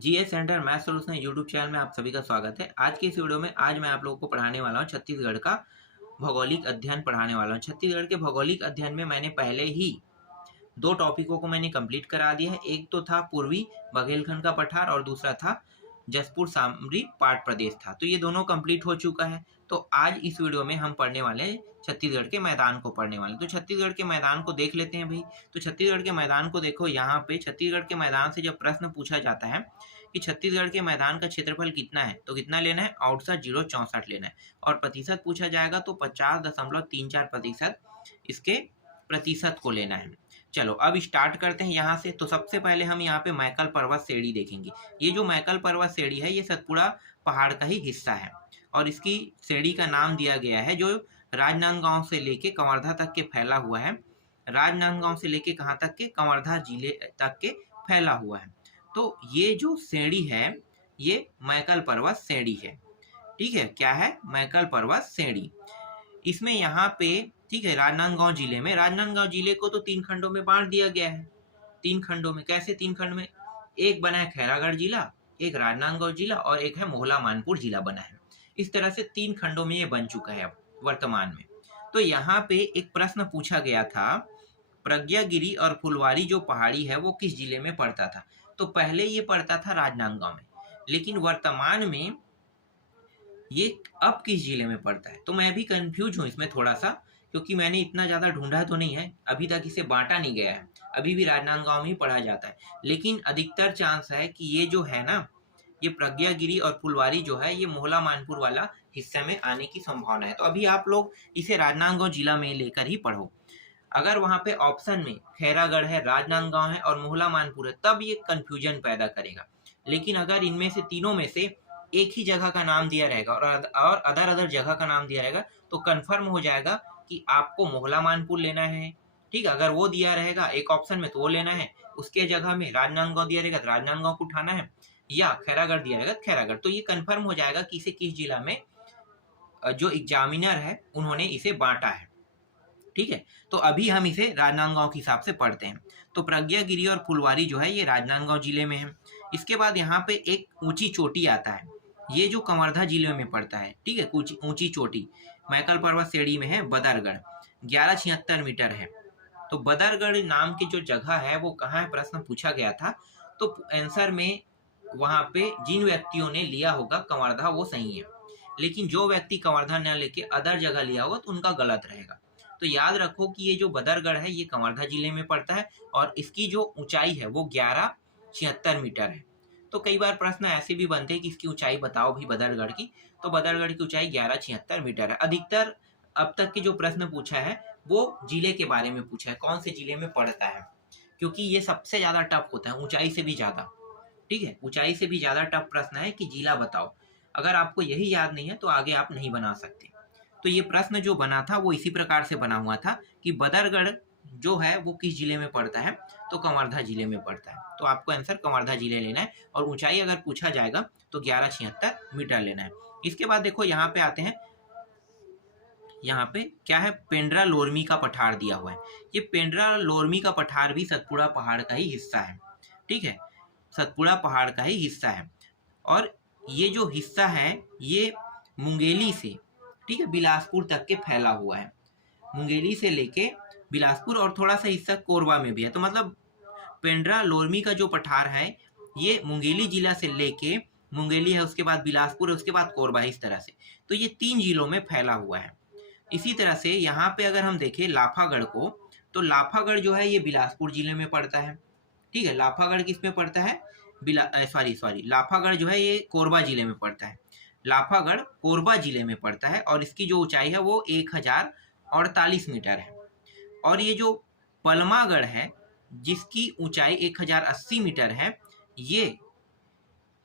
GS centre math solution YouTube channel में आप सभी का स्वागत है। आज की इस वीडियो में आज मैं आप लोगों को पढ़ाने वाला हूँ छत्तीसगढ़ का भौगोलिक अध्ययन पढ़ाने वाला हूँ। छत्तीसगढ़ के भौगोलिक अध्ययन में मैंने पहले ही दो टॉपिकों को मैंने कंप्लीट करा दिया है। एक तो था पूर्वी बघेलखंड का पठार और दूसरा था जसपुर सामरी पाट प्रदेश था। तो ये दोनों कंप्लीट हो चुका है। तो आज इस वीडियो में हम पढ़ने वाले हैं छत्तीसगढ़ के मैदान को पढ़ने वाले। तो छत्तीसगढ़ के मैदान को देख लेते हैं भाई। तो छत्तीसगढ़ के मैदान को देखो, यहाँ पे छत्तीसगढ़ के मैदान से जब प्रश्न पूछा जाता है कि छत्तीसगढ़ के मैदान का क्षेत्रफल कितना है, तो कितना लेना है, 68,064 लेना है। और प्रतिशत पूछा जाएगा तो 50.34% इसके प्रतिशत को लेना है। चलो अब स्टार्ट करते हैं यहाँ से। तो सबसे पहले हम यहाँ पे मैकल पर्वत श्रेणी देखेंगे। ये जो मैकल पर्वत श्रेणी है ये सतपुड़ा पहाड़ का ही हिस्सा है और इसकी श्रेणी का नाम दिया गया है जो राजनांदगांव से लेके कवर्धा तक के फैला हुआ है। राजनांदगांव से लेके कहाँ तक के, कवर्धा जिले तक के फैला हुआ है। तो ये जो श्रेणी है ये मैकल पर्वत श्रेणी है। ठीक है, क्या है, मैकल पर्वत श्रेणी। इसमें यहाँ पे ठीक है राजनांदगांव जिले को तो 3 खंडों में बांट दिया गया है। 3 खंडों में, कैसे 3 खंड में, एक बना है खैरागढ़ जिला, एक राजनांदगांव जिला और एक है मोहला मानपुर जिला बना है। इस तरह से 3 खंडों में ये बन चुका है अब वर्तमान में। तो यहाँ पे एक प्रश्न पूछा गया था, प्रज्ञागिरी और फुलवारी जो पहाड़ी है वो किस जिले में पड़ता था। तो पहले ये पड़ता था राजनांदगांव में, लेकिन वर्तमान में ये अब किस जिले में पड़ता है। तो मैं भी कंफ्यूज हूँ इसमें थोड़ा सा, क्योंकि मैंने इतना ज़्यादा ढूंढा तो नहीं है, अभी तक इसे बांटा नहीं गया है, अभी भी राजनांदगांव में ही पढ़ा जाता है। लेकिन अधिकतर चांस है कि ये जो है ना, ये प्रज्ञागिरी और फुलवारी जो है ये मोहला मानपुर वाला हिस्से में आने की संभावना है। तो अभी आप लोग इसे राजनांदगांव जिला में लेकर ही पढ़ो। अगर वहाँ पे ऑप्शन में खैरागढ़ है, राजनांदगांव है और मोहला मानपुर है तब ये कंफ्यूजन पैदा करेगा। लेकिन अगर इनमें से तीनों में से एक ही जगह का नाम दिया रहेगा और अदर जगह का नाम दिया रहेगा तो कंफर्म हो जाएगा कि आपको मोहला मानपुर लेना है। ठीक है, अगर वो दिया रहेगा एक ऑप्शन में तो वो लेना है, उसके जगह में राजनांदगांव दिया रहेगा तो राजनांदगांव को उठाना है, या खैरागढ़ दिया रहेगा तो खैरागढ़। तो ये कंफर्म हो जाएगा कि इसे किस जिला में जो एग्जामिनर है उन्होंने इसे बांटा है। ठीक है, तो अभी हम इसे राजनांदगांव के हिसाब से पढ़ते हैं। तो प्रज्ञागिरी और फुलवारी जो है ये राजनांदगांव जिले में है। इसके बाद यहाँ पे एक ऊंची चोटी आता है, ये जो कवर्धा जिले में पड़ता है। ठीक है, ऊंची चोटी मैकल पर्वत श्रेणी में है, बदरगढ़, 1176 मीटर है। तो बदरगढ़ नाम की जो जगह है वो कहाँ है, प्रश्न पूछा गया था। तो आंसर में वहाँ पे जिन व्यक्तियों ने लिया होगा कवर्धा वो सही है, लेकिन जो व्यक्ति कवर्धा न लेके अदर जगह लिया होगा तो उनका गलत रहेगा। तो याद रखो कि ये जो बदरगढ़ है ये कवर्धा जिले में पड़ता है और इसकी जो ऊंचाई है वो 1176 मीटर है। तो कई बार प्रश्न ऐसे भी बनते हैं कि इसकी ऊंचाई बताओ भी बदरगढ़ की, तो बदरगढ़ की ऊंचाई 1176 मीटर है। अधिकतर अब तक के जो प्रश्न पूछा है वो जिले के बारे में पूछा है, कौन से जिले में पड़ता है, क्योंकि ये सबसे ज्यादा टफ होता है, ऊंचाई से भी ज्यादा। ठीक है, ऊंचाई से भी ज्यादा टफ प्रश्न है कि जिला बताओ। अगर आपको यही याद नहीं है तो आगे आप नहीं बना सकते। तो ये प्रश्न जो बना था वो इसी प्रकार से बना हुआ था कि बदरगढ़ जो है वो किस जिले में पड़ता है, तो कवर्धा जिले में पड़ता है। तो आपको आंसर कवर्धा जिले लेना है और ऊंचाई अगर पूछा जाएगा तो 1176 मीटर लेना है। इसके बाद देखो यहाँ पे आते हैं, यहाँ पे क्या है, पेंड्रा लोरमी का पठार दिया हुआ है। ये पेंड्रा लोरमी का पठार भी सतपुड़ा पहाड़ का ही हिस्सा है। ठीक है, सतपुड़ा पहाड़ का ही हिस्सा है और ये जो हिस्सा है ये मुंगेली से, ठीक है, बिलासपुर तक के फैला हुआ है। मुंगेली से लेके बिलासपुर और थोड़ा सा हिस्सा कोरबा में भी है। तो मतलब पेंड्रा लोरमी का जो पठार है ये मुंगेली जिला से लेके, मुंगेली है उसके बाद बिलासपुर है उसके बाद कोरबा है, इस तरह से। तो ये 3 जिलों में फैला हुआ है। इसी तरह से यहाँ पे अगर हम देखें लाफागढ़ को, तो लाफागढ़ जो है ये बिलासपुर जिले में पड़ता है। ठीक है, लाफागढ़ किस में पड़ता है, लाफागढ़ जो है ये कोरबा जिले में पड़ता है। लाफागढ़ कोरबा जिले में पड़ता है और इसकी जो ऊंचाई है वो 1048 मीटर है। और ये जो पलमागढ़ है जिसकी ऊंचाई 1080 मीटर है, ये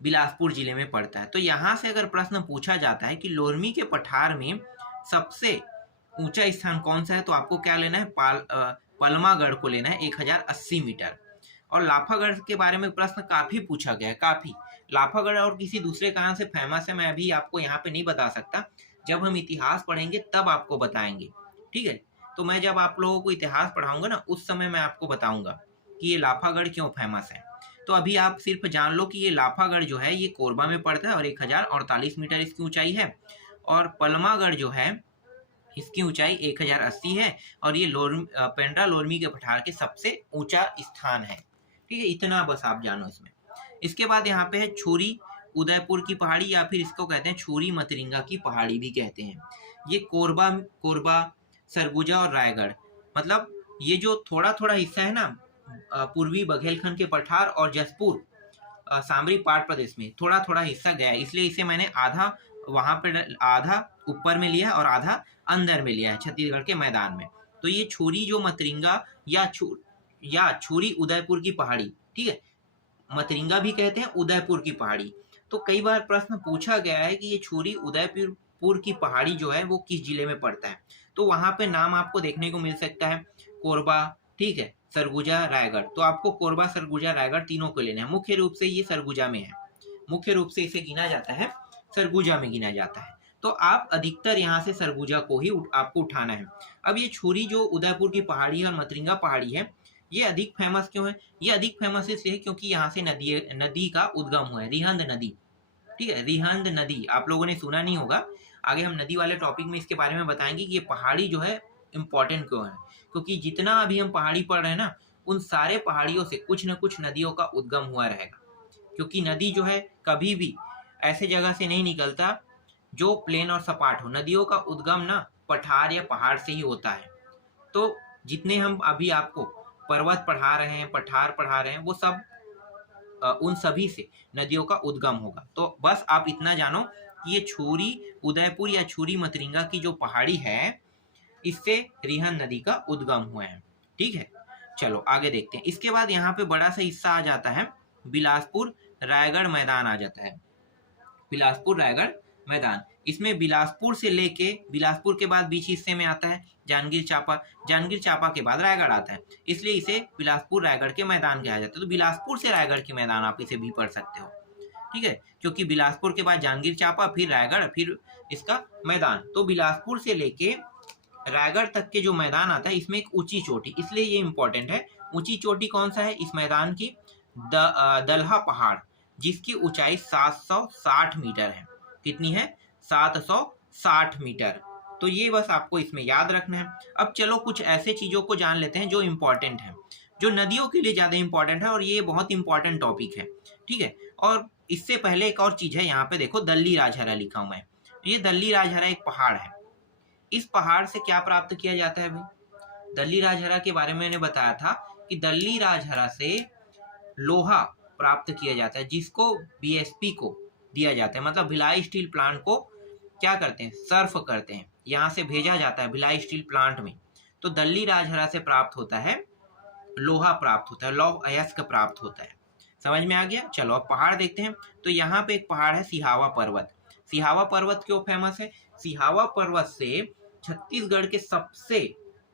बिलासपुर जिले में पड़ता है। तो यहाँ से अगर प्रश्न पूछा जाता है कि लोरमी के पठार में सबसे ऊंचा स्थान कौन सा है, तो आपको क्या लेना है, पलमागढ़ को लेना है, 1080 मीटर। और लाफागढ़ के बारे में प्रश्न काफी पूछा गया है, काफी। लाफागढ़ और किसी दूसरे कारण से फेमस है, मैं अभी आपको यहाँ पे नहीं बता सकता, जब हम इतिहास पढ़ेंगे तब आपको बताएंगे। ठीक है, तो मैं जब आप लोगों को इतिहास पढ़ाऊंगा ना उस समय मैं आपको बताऊंगा कि ये लाफागढ़ क्यों फेमस है। तो अभी आप सिर्फ जान लो कि ये लाफागढ़ जो है ये कोरबा में पड़ता है और 1048 मीटर इसकी ऊंचाई है। और पलमागढ़ जो है इसकी ऊंचाई 1080 है और ये पेंड्रा लोरमी के पठार के सबसे ऊंचा स्थान है। ठीक है, इतना बस आप जानो इसमें। इसके बाद यहाँ पे है छुरी उदयपुर की पहाड़ी, या फिर इसको कहते हैं छुरी मतरिंगा की पहाड़ी भी कहते हैं। ये कोरबा कोरबा सरगुजा और रायगढ़, मतलब ये जो थोड़ा थोड़ा हिस्सा है ना पूर्वी बघेलखंड के पठार और जसपुर सामरी पाट प्रदेश में थोड़ा थोड़ा हिस्सा गया है, इसलिए इसे मैंने आधा वहां पे आधा ऊपर में लिया है और आधा अंदर में लिया है छत्तीसगढ़ के मैदान में। तो ये छुरी जो मतरिंगा या छुरी उदयपुर की पहाड़ी, ठीक है, मतरिंगा भी कहते हैं उदयपुर की पहाड़ी। तो कई बार प्रश्न पूछा गया है कि ये छुरी उदयपुर की पहाड़ी जो है वो किस जिले में पड़ता है, तो वहां पे नाम आपको देखने को मिल सकता है कोरबा, ठीक है, सरगुजा, रायगढ़। तो आपको कोरबा, सरगुजा, रायगढ़ तीनों को लेना है। मुख्य रूप से ये सरगुजा में है, मुख्य रूप से इसे गिना जाता है, सरगुजा में गिना जाता है। तो आप अधिकतर यहाँ से सरगुजा को ही आपको उठाना है। अब ये छुरी जो उदयपुर की पहाड़ी है और मतरिंगा पहाड़ी है, ये अधिक फेमस क्यों है? ये अधिक फेमस इसलिए क्योंकि यहाँ से नदी का उद्गम हुआ है, रिहंद नदी। ठीक है, रिहंद नदी आप लोगों ने सुना नहीं होगा, आगे हम नदी वाले टॉपिक में इसके बारे में बताएंगे कि ये पहाड़ी जो है इम्पोर्टेंट क्यों है। क्योंकि जितना अभी हम पहाड़ी पढ़ रहे हैं ना, उन सारे पहाड़ियों से कुछ न कुछ नदियों का उद्गम हुआ रहेगा। क्योंकि नदी जो है कभी भी ऐसे जगह से नहीं निकलता जो प्लेन और सपाट हो। नदियों का उद्गम ना पठार या पहाड़ से ही होता है। तो जितने हम अभी आपको पर्वत पढ़ा रहे हैं, पठार पढ़ा रहे हैं, वो सब उन सभी से नदियों का उद्गम होगा। तो बस आप इतना जानो कि ये छुरी उदयपुर या छुरी मतरिंगा की जो पहाड़ी है, इससे रिहंद नदी का उद्गम हुआ है। ठीक है, चलो आगे देखते हैं। इसके बाद यहाँ पे बड़ा सा हिस्सा आ जाता है, बिलासपुर रायगढ़ मैदान आ जाता है। बिलासपुर रायगढ़ मैदान, इसमें बिलासपुर से लेके बिलासपुर के बाद बीच हिस्से में आता है जांजगीर चांपा, जांजगीर चांपा के बाद रायगढ़ आता है, इसलिए इसे बिलासपुर रायगढ़ के मैदान कहा जाता है। तो बिलासपुर से रायगढ़ के मैदान आप इसे भी पढ़ सकते हो। ठीक है, क्योंकि बिलासपुर के बाद जांजगीर चांपा, फिर रायगढ़, फिर इसका मैदान। तो बिलासपुर से लेके रायगढ़ तक के जो मैदान आता है, इसमें एक ऊंची चोटी, इसलिए ये इंपॉर्टेंट है। ऊंची चोटी कौन सा है इस मैदान की? दलहा पहाड़, जिसकी ऊंचाई 760 मीटर है। कितनी है? 760 मीटर। तो ये बस आपको इसमें याद रखना है। अब चलो कुछ ऐसे चीजों को जान लेते हैं जो इम्पोर्टेंट है, जो नदियों के लिए ज्यादा इंपॉर्टेंट है, और ये बहुत इंपॉर्टेंट टॉपिक है। ठीक है, और इससे पहले एक और चीज है, यहाँ पे देखो दल्ली राजहरा लिखा हुआ है। ये दल्ली राजहरा एक पहाड़ है। इस पहाड़ से क्या प्राप्त किया जाता है भाई? दल्ली राजहरा के बारे में मैंने बताया था कि दल्ली राजहरा से लोहा प्राप्त किया जाता है, जिसको बीएसपी को दिया जाता है। मतलब भिलाई स्टील प्लांट को क्या करते हैं? सर्फ करते हैं, यहाँ से भेजा जाता है भिलाई स्टील प्लांट में। तो दल्ली राजहरा से प्राप्त होता है लोहा, प्राप्त होता है लौह अयस्क प्राप्त होता है। समझ में आ गया? चलो अब पहाड़ देखते हैं। तो यहाँ पे एक पहाड़ है सिहावा पर्वत। सिहावा पर्वत क्यों फेमस है? सिहावा पर्वत से छत्तीसगढ़ के सबसे,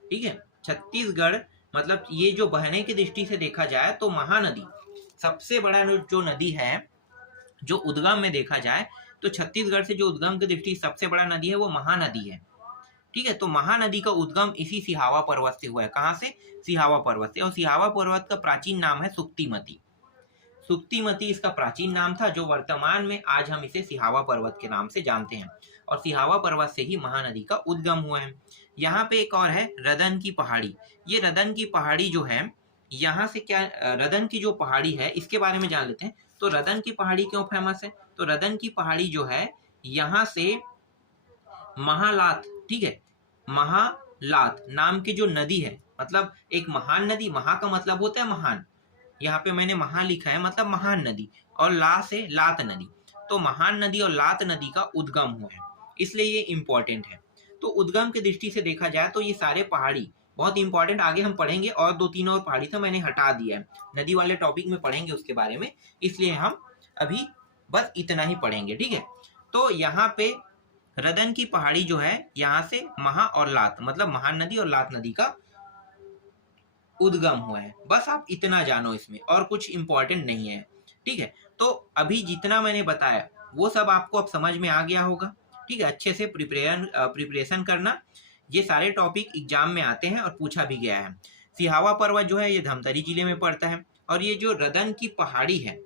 ठीक है, छत्तीसगढ़ मतलब ये जो बहने की दृष्टि से देखा जाए तो महानदी सबसे बड़ा जो नदी है, जो उद्गम में देखा जाए तो छत्तीसगढ़ से जो उद्गम की दृष्टि सबसे बड़ा नदी है वो महानदी है। ठीक है, तो महानदी का उद्गम इसी सिहावा पर्वत से हुआ है। कहाँ से? सिहावा पर्वत से। और सिहावा पर्वत का प्राचीन नाम है सुक्तिमती। सुक्तिमती इसका प्राचीन नाम था, जो वर्तमान में आज हम इसे सिहावा पर्वत के नाम से जानते हैं। और सिहावा पर्वत से ही महानदी का उद्गम हुआ है। यहाँ पे एक और है रदन की पहाड़ी। ये रदन की पहाड़ी जो है, यहाँ से क्या, रदन की जो पहाड़ी है इसके बारे में जान लेते हैं। तो रदन की पहाड़ी क्यों फेमस है? तो रदन की पहाड़ी जो है, यहाँ से महालात, ठीक है, महालात नाम की जो नदी है, मतलब एक महान नदी, महा का मतलब होता है महान, यहाँ पे मैंने महा लिखा है मतलब महान नदी, और ला से लात नदी। तो महान नदी और लात नदी का उद्गम हुआ है, इसलिए ये इंपॉर्टेंट है। तो उद्गम की दृष्टि से देखा जाए तो ये सारे पहाड़ी बहुत इंपॉर्टेंट, आगे हम पढ़ेंगे। और 2-3 और पहाड़ी था, मैंने हटा दिया है, नदी वाले टॉपिक में पढ़ेंगे उसके बारे में, इसलिए हम अभी बस इतना ही पढ़ेंगे। ठीक है, तो यहाँ पे रदन की पहाड़ी जो है, यहाँ से महा और लात मतलब महान नदी और लात नदी का उद्गम हुआ है। बस आप इतना जानो इसमें, और कुछ इंपॉर्टेंट नहीं है। ठीक है, तो अभी जितना मैंने बताया वो सब आपको अब समझ में आ गया होगा। ठीक है, अच्छे से प्रिपरेशन करना। ये सारे टॉपिक एग्जाम में आते हैं और पूछा भी गया है। सिहावा पर्वत जो है ये धमतरी जिले में पड़ता है। और ये जो रदन की पहाड़ी है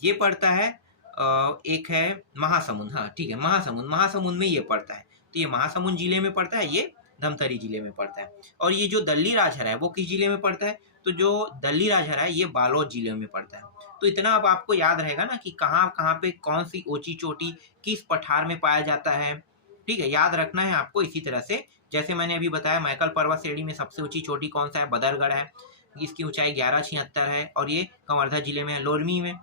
ये पड़ता है एक है महासमुंद, हाँ ठीक है, महासमुंद में ये पड़ता है। तो ये महासमुंद जिले में पड़ता है, ये धमतरी जिले में पड़ता है। और ये जो दल्ली राजहरा है वो किस जिले में पड़ता है? तो जो दल्ली राजहरा है ये बालोद जिले में पड़ता है। तो इतना अब आपको याद रहेगा ना कि कहाँ कहाँ पे कौन सी ऊंची चोटी किस पठार में पाया जाता है, ठीक है, याद रखना है आपको। इसी तरह से जैसे मैंने अभी बताया मैकल पर्वत श्रेणी में सबसे ऊंची चोटी कौन सा है? बदरगढ़ है, इसकी ऊंचाई 1176 है और ये कवर्धा जिले में है। लोरमी में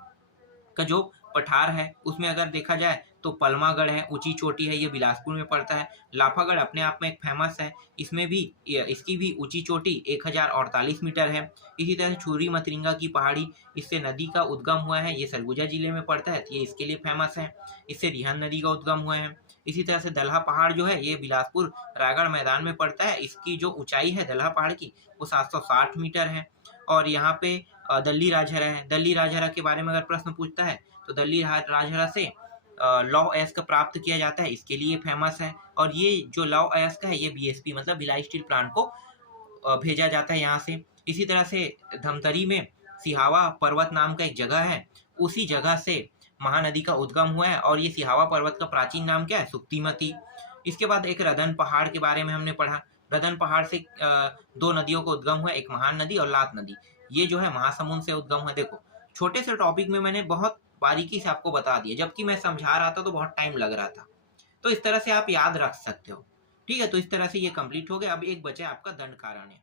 का जो पठार है उसमें अगर देखा जाए तो पलमागढ़ है, ऊंची चोटी है, ये बिलासपुर में पड़ता है। लाफागढ़ अपने आप में एक फेमस है, इसमें भी इसकी भी ऊंची चोटी 1048 मीटर है। इसी तरह से छुरी मतरिंगा की पहाड़ी, इससे नदी का उद्गम हुआ है, ये सरगुजा जिले में पड़ता है, ये इसके लिए फेमस है। इससे रिहन नदी का उद्गम हुआ है। इसी तरह से दलहा पहाड़ जो है ये बिलासपुर रायगढ़ मैदान में पड़ता है, इसकी जो ऊंचाई है दलहा पहाड़ की वो 760 मीटर है। और यहाँ पे दल्ली राजहरा है। दल्ली राजहरा के बारे में अगर प्रश्न पूछता है तो दल्ली राजहरा से लौह अयस्क प्राप्त किया जाता है, इसके लिए फेमस है। और ये जो लौह अयस्क है ये बीएसपी मतलब भिलाई स्टील प्लांट को भेजा जाता है यहाँ से। इसी तरह से धमतरी में सिहावा पर्वत नाम का एक जगह है, उसी जगह से महानदी का उद्गम हुआ है और ये सिहावा पर्वत का प्राचीन नाम क्या है? सुक्तिमती। इसके बाद एक रदन पहाड़ के बारे में हमने पढ़ा। रदन पहाड़ से दो नदियों का उद्गम हुआ, एक महान नदी और लात नदी। ये जो है महासमुंद से उद्गम हुआ। देखो छोटे से टॉपिक में मैंने बहुत बारीकी से आपको बता दिया, जबकि मैं समझा रहा था तो बहुत टाइम लग रहा था। तो इस तरह से आप याद रख सकते हो, ठीक है। तो इस तरह से ये कंप्लीट हो गया। अब एक बचा आपका दंड कारण्य।